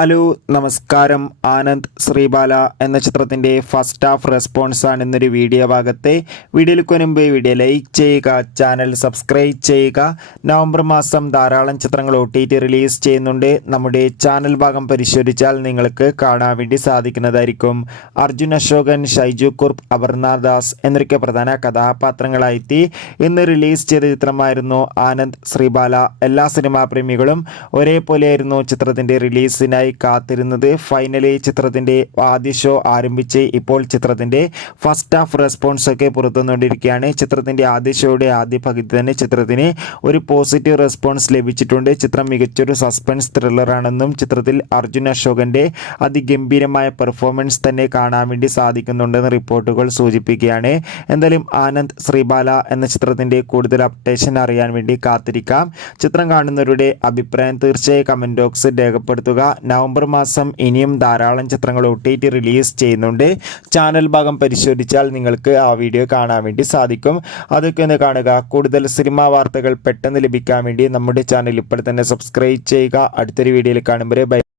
Hello നമസ്കാരം. ആനന്ദ് ശ്രീബാല എന്ന ചിത്രത്തിൻ്റെ ഫസ്റ്റ് ഹാഫ് റെസ്പോൺസാണ് ഇന്നൊരു വീഡിയോ ഭാഗത്തെ. വീഡിയോയിലേക്ക് മുൻപ് വീഡിയോ ലൈക്ക് ചെയ്യുക, ചാനൽ സബ്സ്ക്രൈബ് ചെയ്യുക. നവംബർ മാസം ധാരാളം ചിത്രങ്ങൾ OTT റിലീസ് ചെയ്യുന്നുണ്ട്. നമ്മുടെ ചാനൽ ഭാഗം പരിശോധിച്ചാൽ നിങ്ങൾക്ക് കാണാൻ വേണ്ടി സാധിക്കുന്നതായിരിക്കും. അർജുൻ അശോകൻ, ഷൈജു കുർപ്പ്, അപർണ ദാസ് എന്നൊക്കെ പ്രധാന കഥാപാത്രങ്ങളായി ഇന്ന് റിലീസ് ചെയ്ത ചിത്രമായിരുന്നു ആനന്ദ് ശ്രീബാല. എല്ലാ സിനിമാ പ്രേമികളും ഒരേപോലെയായിരുന്നു ചിത്രത്തിൻ്റെ റിലീസിനായി കാത്തിരുന്നത്. ഫൈനലി ചിത്രത്തിന്റെ ആദ്യ ഷോ ആരംഭിച്ച് ഇപ്പോൾ ചിത്രത്തിന്റെ ഫസ്റ്റ് ഹാഫ് റെസ്പോൺസ് ഒക്കെ പുറത്തുവന്നുകൊണ്ടിരിക്കുകയാണ്. ചിത്രത്തിന്റെ ആദ്യ ഷോയുടെ ആദ്യ പകുതി തന്നെ ചിത്രത്തിന് ഒരു പോസിറ്റീവ് റെസ്പോൺസ് ലഭിച്ചിട്ടുണ്ട്. ചിത്രം മികച്ചൊരു സസ്പെൻസ് ത്രില്ലറാണെന്നും ചിത്രത്തിൽ അർജുൻ അശോകന്റെ അതിഗംഭീരമായ പെർഫോമൻസ് തന്നെ കാണാൻ വേണ്ടി സാധിക്കുന്നുണ്ടെന്ന് റിപ്പോർട്ടുകൾ സൂചിപ്പിക്കുകയാണ്. എന്തായാലും ആനന്ദ് ശ്രീബാല എന്ന ചിത്രത്തിന്റെ കൂടുതൽ അപ്ഡേഷൻ അറിയാൻ വേണ്ടി കാത്തിരിക്കാം. ചിത്രം കാണുന്നവരുടെ അഭിപ്രായം തീർച്ചയായും കമന്റ് ബോക്സിൽ രേഖപ്പെടുത്തുക. നവംബർ മാസം ഇനിയും ധാരാളം ചിത്രങ്ങൾ OTT റിലീസ് ചെയ്യുന്നുണ്ട്. ചാനൽ ഭാഗം പരിശോധിച്ചാൽ നിങ്ങൾക്ക് ആ വീഡിയോ കാണാൻ വേണ്ടി സാധിക്കും. അതൊക്കെ ഒന്ന് കാണുക. കൂടുതൽ സിനിമാ വാർത്തകൾ പെട്ടെന്ന് ലഭിക്കാൻ വേണ്ടി നമ്മുടെ ചാനൽ ഇപ്പോൾ തന്നെ സബ്സ്ക്രൈബ് ചെയ്യുക. അടുത്തൊരു വീഡിയോയിൽ കാണുമ്പോൾ ബൈ.